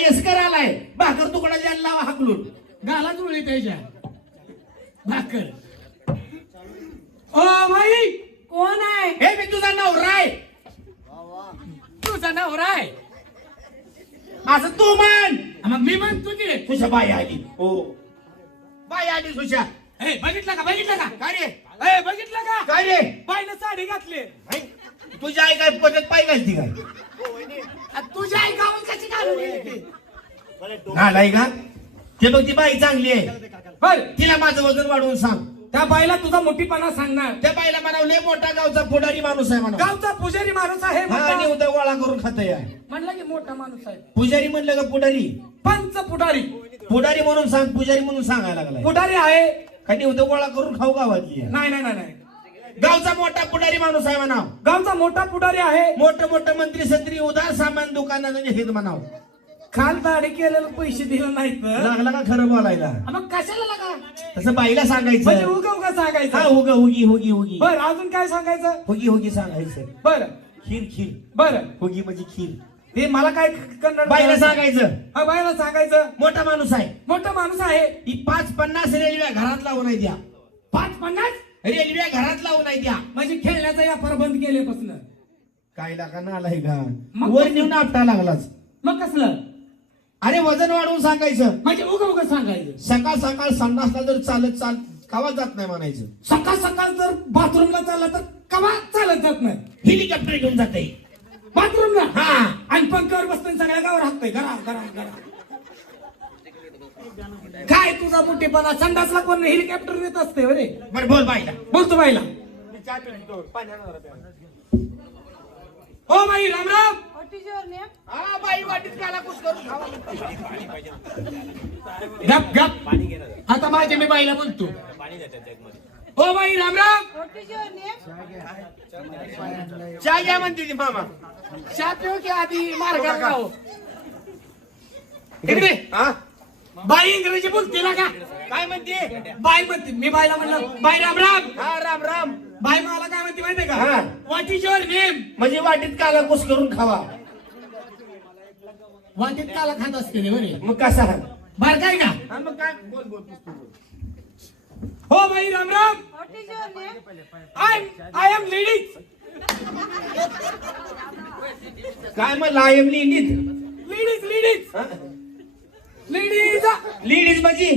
यसकर आलाय. भाकर तुकडा द्यायला लावा हाकलून. गाला जुळली त्याच्या. भाकर. ओ भाई कोण आहे? हे मी तुझा नवरा आहे. तुझा नवरा आहे. असं तू म्हण. मग मी म्हणतो की तुझ्या बाई आली. हो. बाई आली तुझ्या. ए बघितलं का? बघितलं का? काय रे? ए बघितलं का? काय रे? बाईनं साडी घातली. हाय? तुझी आई काय पद्धत पाय घालती काय? आ, तुझ्या आई गावात कशी घालून? घालाय का? ते बघ ती बाई चांगली आहे. बर तिला माझं वजन वाढवून सांग. त्या बाईला तुझा मोठीपणा सांगणार. त्या बाईला म्हणावं लय मोठा गावचा पुढारी माणूस आहे म्हणा गावचा पुजारी माणूस आहे हा आणि. उद्या गोळा करून खात आहे म्हणलं की मोठा माणूस आहे. पुजारी म्हणलं का पुढारी? पंच पुढारी. पुढारी म्हणून सांग पुजारी म्हणून सांगायला लागलाय. पुढारी आहे. आणि उद्या गोळा करून खाऊ गावातली आहे. नाही नाही नाही नाही. गावचा मोठा पुढारी माणूस आहे म्हणाव. गावचा मोठा पुढारी आहे. मोठं मोठं मंत्री संत्री उदार सामान दुकानात घेत म्हणाव. खाल दाढी केलेलं पैसे दिलं नाहीत. लागला का खरं बोलायला? मग कशाला लागा तसं बाईला म्हणजे सांगायचं उगा उगा हा सांगायचं उगा उगी हुगी हुगी बर अजून काय सांगायचं? हुगी हुगी सांगायचं. बर. खीर खीर. बर. हुगी म्हणजे खीर. ते मला काय कन्नड बाईला सांगायचं. हा बाईला सांगायचं. मोठा माणूस आहे. मोठा माणूस आहे. ही पाच पन्नास रेल्वे घरात लावून आहे द्या. पाच पन्नास? रेल्वे घरात लावून आहे द्या म्हणजे खेळण्याचा व्यापार बंद केल्यापासून. काय लागा ना आलाय का? मग वर? नेऊन आपटा लागलाच. मग कसलं? अरे वजन वाढवून सांगायचं. म्हणजे उगा उगा सांगायचं. सकाळ सकाळ संडासला जर चालत चाल कावा जात नाही म्हणायचं. सकाळ सकाळ जर बाथरूमला चालला तर कवा चालत जात नाही? हेलिकॉप्टर घेऊन जाते बाथरूमला? हा. आणि पंखावर बसताना सगळ्या गावावर हाकतोय. घरा घरा घरा. काय तुझा मोठेपणा? संडासला कोण हेलिकॉप्टर देत असते हो रे? बर बोल बाईला. बोलतो बाईला. हो बाई राम राम? हा बाई वाटीत काला कुस करून गप गप. आता माझ्या मी बाईला बोलतो. हो बाई राम राम. What is your name? चहा घ्या म्हणते ती मामा. चहा पिऊ की आधी इकडे. हा? बाई इंग्रजी बोलते ना का? काय म्हणते? बाई म्हणते. मी बाईला म्हणलं बाई राम राम. हा राम राम. बाई मला काय म्हणते माहितीये हा. का? व्हॉट इज युअर नेम म्हणजे वाटीत काला कुस करून खावा. वाटेत काला खात असते रे बरे. मग कसा? बार काय का? हा मग काय? बोल बोल. हो बाई राम राम. What is your name? I I am ladies काय मग लायम लिहिलीत लेडीज लेडीज लेडीज लेडीज माझी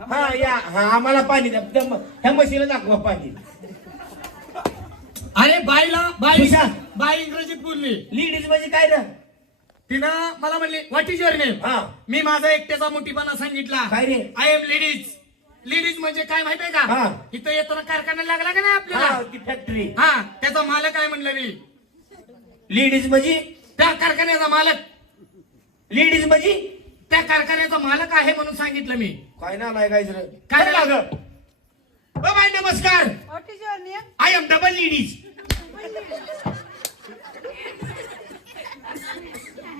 हा या हा आम्हाला पाणी द्या. त्या म- ह्या म्हशीला दाखवा पाणी. अरे बाईला बाई तुझ्या. बाई इंग्रजीत बोलली. लेडीज म्हणजे काय ना तिनं मला म्हणली व्हॉट इज युअर नेम हा. मी माझा एकट्याचा मोठीपणा सांगितला. काय रे? आय एम लेडीज लेडीज म्हणजे काय माहितीये का? हा. इथं येताना कारखाना लागला का नाही हा आपल्याला ती फॅक्टरी हा त्याचा मालक आहे म्हणलं मी. लेडीज म्हणजे त्या कारखान्याचा मालक. लेडीज म्हणजे त्या कारखान्याचा मालक आहे म्हणून सांगितलं मी. काय ना लाय काय काय काय लाग बाय नमस्कार? आय एम डबल लेडीज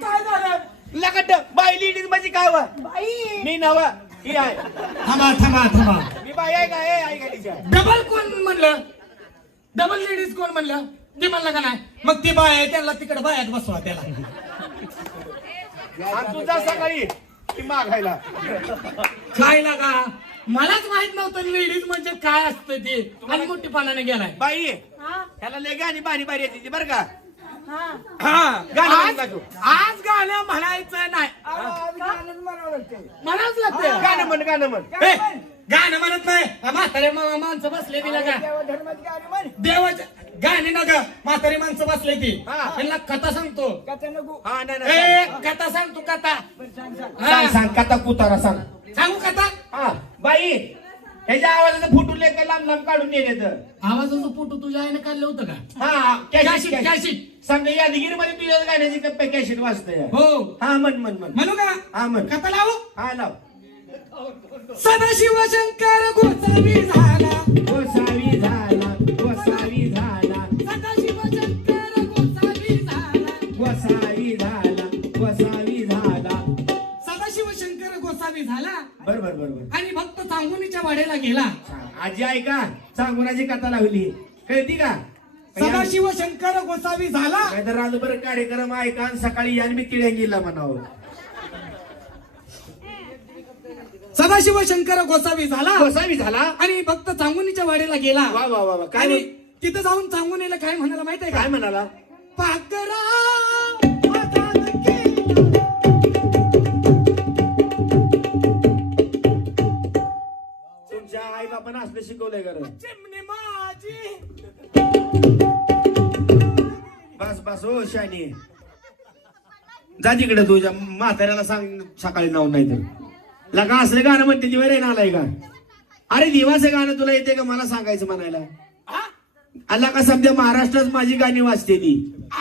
काय झालं? लगट बाय लेडीज म्हणजे काय वा? बाई. मी नवा ही आहे. थांबा थांबा थांबा. मी बाय आहे का? हे आहे का तिच्या डबल कोण म्हणलं? डबल लेडीज कोण म्हणलं? ते म्हणलं का नाही? मग ती बाय आहे त्याला तिकडे बायात बसवा त्याला. आणि तुझा सकाळी ती मागायला. काय लागा मलाच माहीत नव्हतं लेडीज म्हणजे काय असतं ते. आणि मोठीपणाने गेलाय. बाई हा? ह्याला लय गाणी बारी बारी येते ती बरं का. हा. हा गाणं आज म्हणून दाखव. आज गाणं म्हणायचं नाही. म्हणावंच लागतं गाणं म्हण गाणं म्हण. ए, गाणं म्हणत नाही. म्हातारे मा- माणसं बसले तिला का देवाच्या गाणी ना ग. म्हातारी माणसं बसले ती. हा. त्यांना कथा सांगतो. हा नाही. कथा सांगतो कथा. सांग. सांग. कथा कुतारा सांग. सांगू कथा? हा बाई ह्याच्या आवाजाचं फुटून लेकर लांब लांब काढून नेले तर. आवाजाचं फोटो तुझ्या आईने काढलं होतं का? हा कॅशिट, कॅशिट सांग यादगिरी मध्ये तुझ्या गाण्याची कप्पे कॅशिट वाजतंय. हो. हा म्हण म्हण म्हण. म्हणू का? हा म्हण. कथा लावू? हा लाव. सदाशिव शंकर गोसावी झाला. गोसावी झाला गोसावी झाला. सदाशिव शंकर गोसावी झाला. गोसावी झाला गोसावी झाला. सदाशिव शंकर गोसावी झाला. बर बर बर बर. आणि भक्त सांगुनीच्या वाड्याला गेला. आजी आहे का चांगुराची कथा लावली. कळती का? सदाशिव शंकर गोसावी झाला. नाहीतर रात्रभर कार्यक्रम ऐका आणि सकाळी यान मी तिळंगीला म्हणावं. सदाशिव शंकर गोसावी झाला. गोसावी झाला. आणि भक्त चांगुनीच्या वाडीला गेला. वा वा वा वा. काय आणि तिथं जाऊन चांगुनीला काय म्हणाला माहीत आहे काय म्हणाला? पाकरा. तुमच्या आई बापानं असलं शिकवलंय का रे? चिमणी माझी. बस बस हो शानी जा तिकडे तुझ्या म्हाताऱ्याला सांग सकाळी नाव नाही तर लगा असलं गाणं म्हणते दिवाळी रे नालाय का? अरे दिवाचं गाणं तुला येते का मला सांगायचं म्हणायला? अल्ला का समजा महाराष्ट्रात माझी गाणी वाचते ती.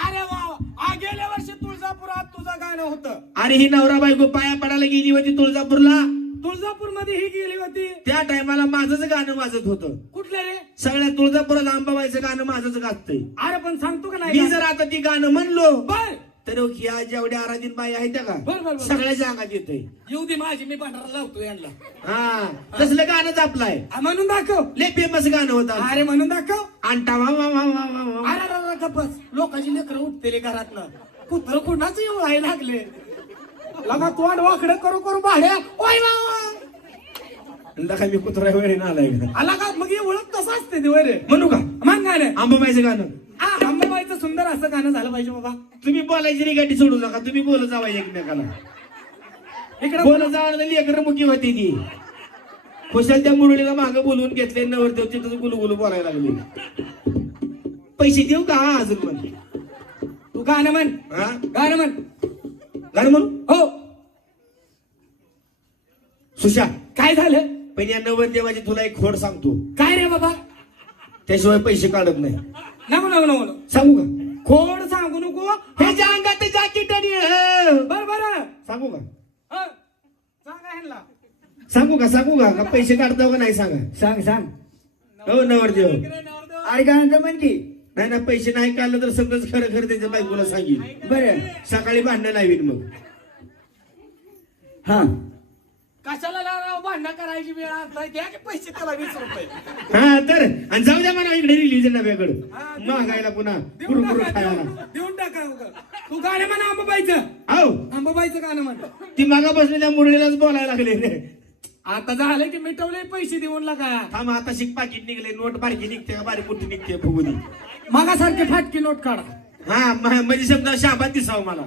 अरे वा गेल्या वर्षी तुळजापुरात तुझं गाणं होतं. अरे ही नवरा बायको पाया पडायला गेली होती तुळजापूरला. तुळजापूरमध्ये ही गेली होती. त्या टायमाला माझंच गाणं वाजत होतं. कुठले रे? सगळ्या तुळजापुरात आंबाबाईचं गाणं माझंच गाजतंय. अरे पण सांगतो का नाही मी? जर आता ती गाणं म्हणलो बर. तर ह्या जेवढ्या आराधीन बाई आहेत त्या बर, बर, का बर. सगळ्या अंगात येतंय. येऊ दे माझी मी भांडारा लावतो यांना. हा तसलं गाणंच आपलाय आ, म्हणून दाखव. लय फेमस गाणं होतं अरे म्हणून दाखव. आणता वा वा वा वा वा वा. अरे अरे, अरे, गप्पस लोकांची लेकरं उठतेले घरातनं. कुत्र कुणाच येऊ लागले? लगा तोंड वाकडं करू करू भाड्या. ओय वा. लका मी कुत्रा वेळेने आलाय आला का मग हे ओळख कसं असते ते वरे म्हणू का? मग गाणं आंबाबाईचं गाणं. हा सुंदर असं गाणं झालं पाहिजे बाबा. तुम्ही बोलायची रिगाटी सोडू नका. तुम्ही बोलत जावा एकमेकाला. इकडे बोलत जावा मुकी होती ती. खुशाल त्या मुरळीला मागं बोलवून घेतले नवरदेव तिथं गुलू गुलू बोलायला लागले. पैसे देऊ का हा अजून पण? तू गाणं म्हण. हा? गाणं म्हण. गाणं म्हणू? हो. सुशा. काय झालं? पण या नवरदेवाची तुला एक खोड सांगतो. काय रे बाबा? त्याशिवाय पैसे काढत नाही. नको नको नको नको. सांगू का? खोड सांगू नको. ह्याच्या अंगात जाकीट आणि बर बर. सांगू का? सांगा ह्यांना. सांगू का सांगू का? का पैसे काढतो का नाही सांगा? सांग सांग. हो नवरदेव. अरे गाणं म्हण की. नाही ना पैसे नाही काढलं तर सगळंच खरं खरं त्याच्या बायकोला सांगेल बरं. सकाळी भांडणं लावीन मग. हा. कशाला लावा भांडण करायची वेळ आता द्या की पैसे त्याला वीस रुपये. हा तर आणि जाऊ द्या मला इकडे रिलीज डब्याकडे हा, महागायला पुन्हा देऊन कुरकुर टाका खायला. देऊन- देऊन टाका उगा. तू गाणं म्हण अंबाबाईचं. हो अंबाबाईचं गाणं म्हण. ती मागा बसलेल्या मुरळीलाच बोलायला लागले आता झालं की मिटवले पैसे देऊन लागा. थांब आता शिक पाकिट निघले नोट बारकी निघते का बारीक मोठी निघते फुगुनी मागासारखे फाटकी नोट काढा. हा म- म्हणजे शब्द शाबात दिसाव मला.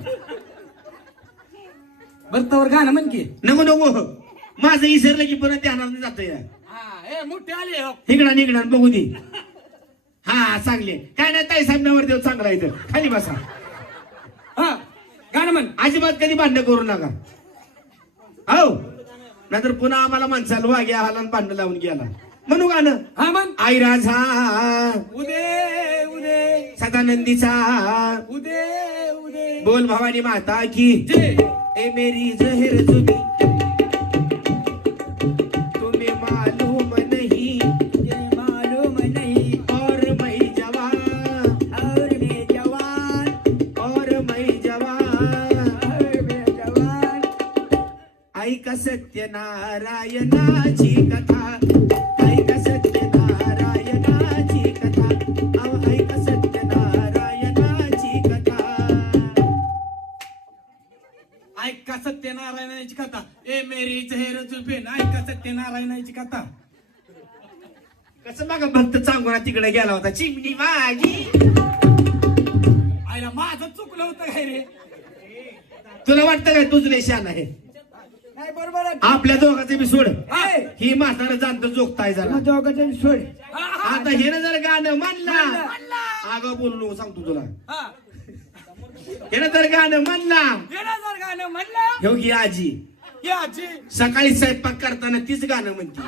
बरं तवर गाणं म्हण की. नको नको. माझं इसरलं की परत ध्यानात जात या हा ए मोठे आले हो. इकडा निघणार बघू दे. हा चांगले काय नाही ताई साहेब नवरदेव चांगला इथं. खाली बसा. हा गाणं म्हण. अजिबात कधी भांडण करू नका. हो. नाहीतर पुन्हा आम्हाला माणसाला वाग्या हालान भांडण लावून गेला. म्हणू गाणं. हा म्हण. आई राजा. उदे उदे. सदानंदीचा. उदे उदे. बोल भवानी माता की. जे ए मेरी जहर जुबी ऐका सत्यनारायणाची कथा. ऐका सत्यनारायणाची कथा. अहो ऐका सत्यनारायणाची कथा. ऐका सत्यनारायणाची कथा. ए मेरी जहेर जुबेन ऐका सत्यनारायणाची कथा. कसं बघा भक्त चांगला तिकडे गेला होता? चिमणी माझी आईला माझं चुकलं होतं काय रे? तुला वाटतं काय तुझं लय शान आहे? नाही बरोबर आहे. आपल्या दोघांचे बी सोड. ही. म्हातारा जाणतं जोगताय जरा. मग दोघं सोड. आता हे जर गाणं म्हणला. अगं बोलू नको सांगतो तुला. हा. हे जर गाणं म्हणला. गेलं जर गाणं म्हणलं. हो की आजी. ये आजी. सकाळी स्वयंपाक करताना तीच गाणं म्हणते.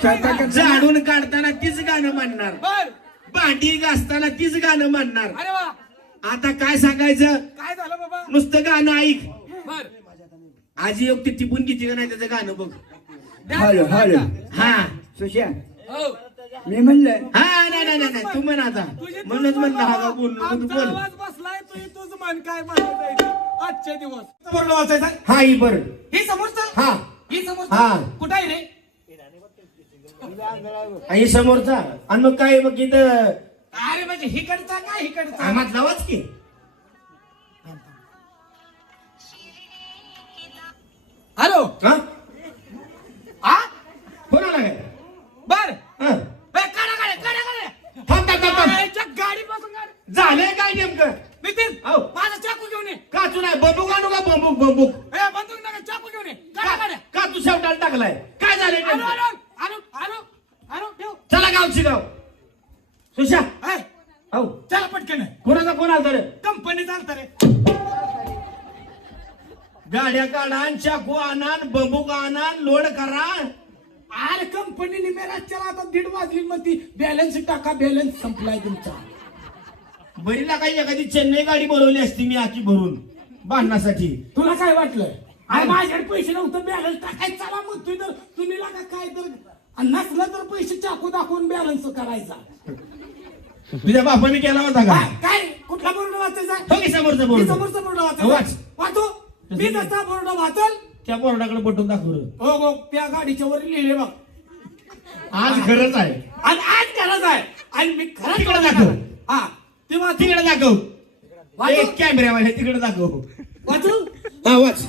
स्वयंपाक. झाडून काढताना तीच गाणं म्हणणार. बर. भांडी घासताना तीच गाणं म्हणणार. अरे वा. आता काय सांगायचं? काय झालं बाबा? नुसतं गाणं ऐक. बर. आजी योग ती टिपून किती का नाही त्याचं गाणं बघ. Hello hello. हा. सुशा हो. मी म्हणलं हा नाही नाही नाही नाही, तू म्हण आता. तुझी म्हणूनच म्हणलं हा का बोल नको तू आमचा बोल. आवाज बसलाय तुझी तुझ मन काय म्हणत आहे ते. आजचे दिवस. बोललो वाचायचा हा ही बर. ही समोरचं? हा. ही हा. समोरचं कुठं आहे रे? आणि समोरचा. आणि मग काय मग इथं अरे म्हणजे हिकडचा काय हिकडचा आम्हाला लावाच की. हॅलो. हा कोणाला काय बर हा. काढा काढा काढा काढा थांब थांब थांब थांब याच्या गाडीपासून गाडी झालंय काय नेमकं नितीन हो. माझा चाकू घेऊन ये काचू नाही बंबूक आणू का बंबूक बंबूक ए बंदूक नका चाकू घेऊन ये काढा काढा का तू शेवटाला टाकलाय काय झालंय आलो नेमकं? आलो आलो आलो आलो ठेव चला गावची गाव सुशा ए, हो चला पटकन कोणाचा कोण आलता रे कंपनी चालतं रे गाड्या काढा चाकू आणा बंबूक आणा लोड करा अरे राज्याला आता दीड वाजली मग ती बॅलन्स टाका बॅलन्स संपलाय तुमचा. बरीला काही एखादी चेन्नई गाडी बोलवली असती मी आखी भरून बांधण्यासाठी तुला काय वाटलं अरे माझ्याकडे पैसे नव्हतं बॅलन्स टाकायचा चला म्हणतोय तर तुम्ही लागा काय तर. आणि नसलं तर पैसे चाकू दाखवून बॅलन्स करायचा. तुझ्या बापाने केला होता का? काय? कुठला बोर्ड वाचायचा? हो की समोरचा बोर्ड. समोरचा बोर्ड वाच. वाचू? मी जसा बोर्ड वाचल. त्या बोर्डाकडे बटून दाखव रे. हो हो त्या गाडीच्या वर लिहिले बघ. आज खरंच आहे. आणि आज गरज आहे. आणि मी खरं तिकडे दाखव. हा ते वाचू तिकडे दाखव. वाचू? कॅमेऱ्यामध्ये तिकडे दाखव. वाचू? हा वाच.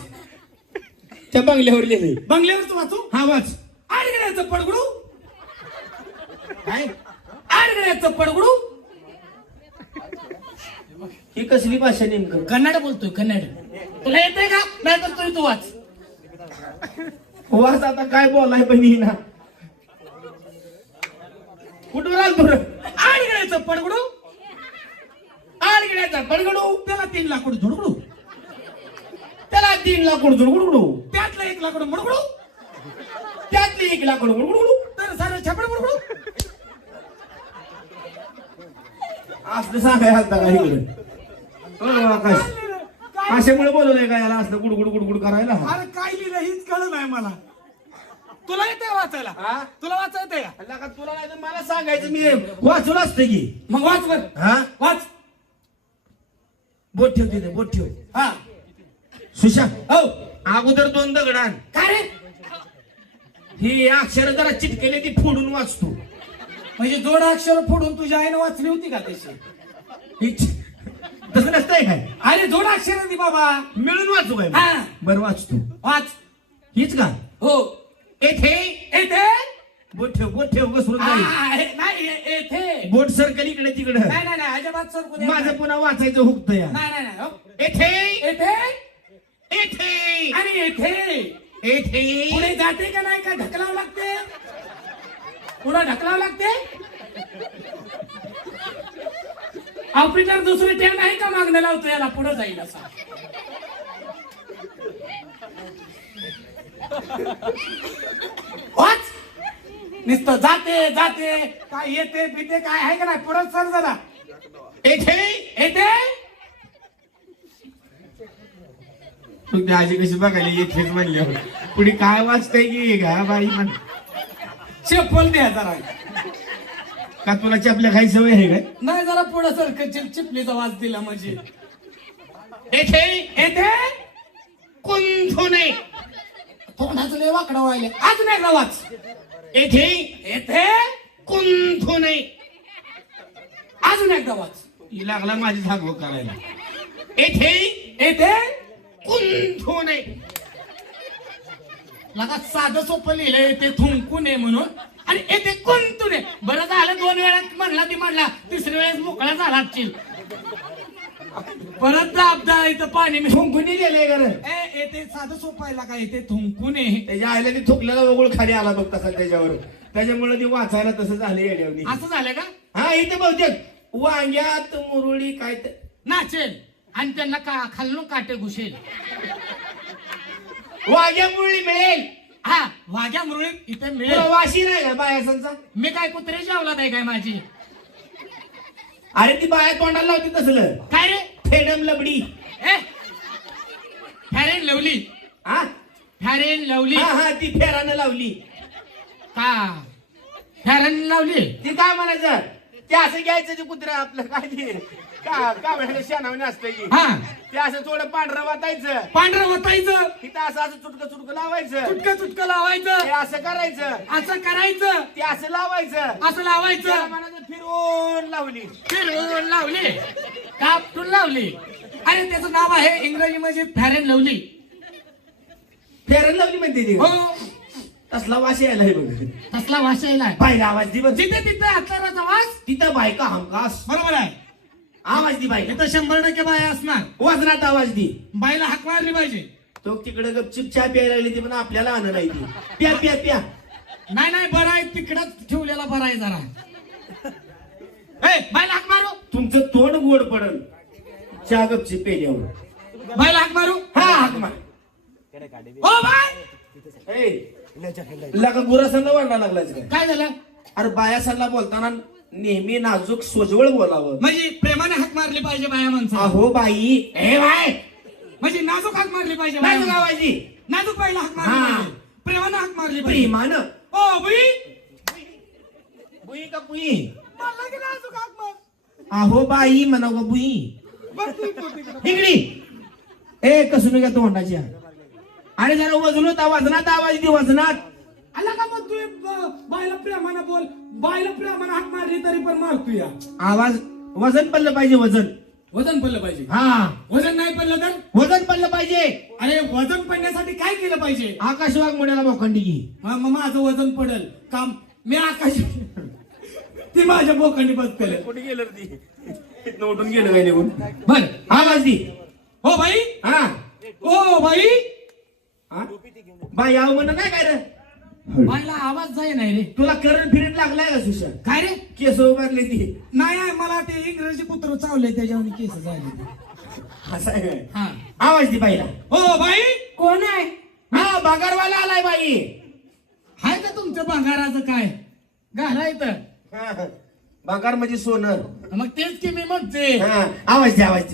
त्या बंगल्यावर लिहिले बंगल्यावरच वाचू? हा वाच. आडगड्याचं पडगडू काय? आडगड्याचं पडगडू ही कसली भाषा नेमकं? कन्नड बोलतोय कन्नड. तुला येते का? नाही तर तू तू वाच. वाच आता काय बोलाय पण ना कुठून आल तुला आडगड्याचं पडगडू? आडगिड्याचा पडगडू. त्याला तीन लाकूड झुडगडू. त्याला तीन लाकूड जुडगुडगुडू त्यातलं एक लाकूड मुडगडू. त्यातली एक लाकूड गुडगुडगुडू तर सारं छपड मुडगडू. असलं सांगाय हालता का इकडे. हो, आकाश. काय अशामुळे बोलवलंय का याला? असलं गुडगुड गुडगुड करायला? अरे काय लिहिलं हीच कळलं नाही मला. तुला येते वाचायला? हा? तुला वाचा येते का? अल्ला का तुला नाही तर मला सांगायचं मी. वाचून असतं की. मग वाच बर. हा? वाच. बोट ठेव तिथे बोट ठेव. हा. सुशा हो. अगोदर दोन दगडान काय रे? ही अक्षर जरा चिटकेले ती फोडून वाचतो. म्हणजे जोड अक्षर फोडून तुझ्या आईने वाचली होती का तशी? ही च- तसं नसतंय काय? अरे जोड अक्षर ती बाबा. मिळून वाचू काय हा. बरं वाचतो. वाच. हीच का? हो. येथे येथे? बोट ठेव बोट ठेव जाईल. नाही येथे. बोट सर्कल इकडे तिकडे. नाही नाही नाही अजिबात सर कुठे माझं पुन्हा वाचायचं हुकत या नाही नाही नाही हो. येथे? येथे? येथे. आणि येथे? येथे. पुढे जाते का नाही का ढकलावं लागते? पुढे ढकलावं लागते? ऑपरेटर दुसरी ट्रेन नाही का मागणं लावतो याला? पुढे जाईल असा. वाच नुसतं जाते जाते. काय येते पिते काय आहे का नाही? पुढे सर जरा. येथे येते. तू त्या आजी कशी बघायला येथेच म्हणल्यावर पुढे काय वाचताय की का बाई म्हण. चप्पल द्या जरा. का तुला चपल्या खायची सवय आहे काय? नाही जरा पुढे सर चिप चिपलीचा वाज दिला म्हणजे. येथे येते. कुंथुने. तोंडाचं लय वाकडं व्हायले. अजून एकदा वाच येथे? येथे? कुंथुने अजून एकदा वाच ही लागला माझी धागव करायला. येथे? येथे? कुंथुने लगा साधं सोपं लिहिलं येथे थुंकू नये म्हणून. आणि येथे कोणतू नये. बरं झालं दोन वेळा म्हणला ती म्हणला तिसऱ्या वेळेस मोकळा झाला असशील. परत दाबदा इथं पाणी मी थुंकुनी गेले घर. ए येथे साधं सोपं आहे का येथे थुंकू नये त्याच्या आईला ती थुकलेला वगळ खाली आला बघ तसा त्याच्यावर. त्याच्यामुळे ती वाचायला तसं झालं येड्यावनी. असं झालं का? हा इथे बहुतेक वांग्यात मुरुळी काय तर. नाचेल. आणि त्यांना का खाल्लो काटे घुसेल. वांग्या मुरळी मिळेल. हा वाघ्या मुरळीत इथे तुला मिळेल. वाशी नाही का बायासांचा. मी काय कुत्र्याची अवलाद आहे काय माझी? अरे ती बाया तोंडाला लावती तसलं. काय रे? फेडम लबडी. फॅरेन लवली. हा फॅरेन लवली. हा हा ती फेरानं लावली. का? फॅरेन लावली? ती काय म्हणायचं? ते असं घ्यायचं ते कुत्रा आपलं काय ते? का का म्हणायचं? शेणावणे असतं की. हा. ते असं थोडं पांढरं वाटायचं पांढरं वतायचं. तिथं असं असं चुटकं चुटकं लावायचं. चुटकं चुटकं ते लावायचं असं करायचं. असं करायचं. ते असं लावायचं. असं त्याला लावायचं म्हणायचं फिरवून लावली. फिरवून लावली. कापटून लावली. आणि त्याचं नाव आहे इंग्रजीमध्ये फॅर अँड लवली. फेरन लावली म्हणते ती. हो. तसला वास यायला हे बघ. तसला वाचायला बाहेर आवाज दि बघ जिथे तिथे हाताराचा वास. तिथं बायका हमकास बरोबर आहे. आवाज दि बायका इथं शंभर टक्के बाया असणार. वजनात आवाज दि. बाईला हाक मारली पाहिजे. तो तिकडे गपचिप चहा प्यायला लागली ती पण आपल्याला आणलं नाही ती. प्या प्या प्या. नाही नाही बरं आहे. तिकडच ठेवलेला बरा आहे जरा. हाक मारू. तुमचं तोंड गोड पडल. चहा गपचिप पेल्यावर. बाईला हाक मारू. हा हाक मार. ओ बाय लका गुरासंग वाढला लागलाच काय? झालं? अरे बाया सल्ला बोलताना नेहमी नाजूक सोजवळ बोलावं. म्हणजे प्रेमाने हाक मारली पाहिजे बाया माणसं. अहो बाई. ए बाय म्हणजे नाजूक हाक मारली पाहिजे बाया नाजूक. आवाजी. नाजूक बाईला हाक मारली हा. प्रेमाने हाक मारली पाहिजे. प्रेमानं? O by. बुई का बुई? अहो बाई म्हणा गो बुई बरं तू तू तिकडं. इकडी. ए कसं का तोंडाची अरे जरा वजनत वजनात आवाज दे वजनात. आला का मग तू ब- बाईला प्रेमानं बोल? बाईला प्रेमानं हाक मारली तरी पण मारतो या. आवाज वजन पडलं पाहिजे वजन. वजन पडलं पाहिजे. हा. वजन नाही पडलं तर? वजन पडलं पाहिजे. अरे वजन पडण्यासाठी काय केलं पाहिजे? आकाश वाघ मोखंडी घे. हा, मग माझं वजन पडल. काम मी आकाश ती माझ्या बोकांनी बसतेल कुठे गेलं ती? इथनं उठून गेलं काय निघून? बर आवाज दे. हो बाई. हा. O by. हा? बाई यावं म्हणणं नाही काय रे? बाईला आवाज जाय नाही रे. तुला करंट फिरत लागलाय का सुशा काय रे? केस उभारले ती. नाही मला ते इंग्रजी कुत्र चावले त्याच्यावर केस झाले. असं आहे काय? हा. आवाज दे बाईला. हो बाई. कोण आहे? हा बागारवाला आलाय बाई. हाय का तुमचं भंगाराचं काय? घालायचं बागार म्हणजे सोनं. मग तेच की मी म्हणते. हा. आवाज दे आवाज दे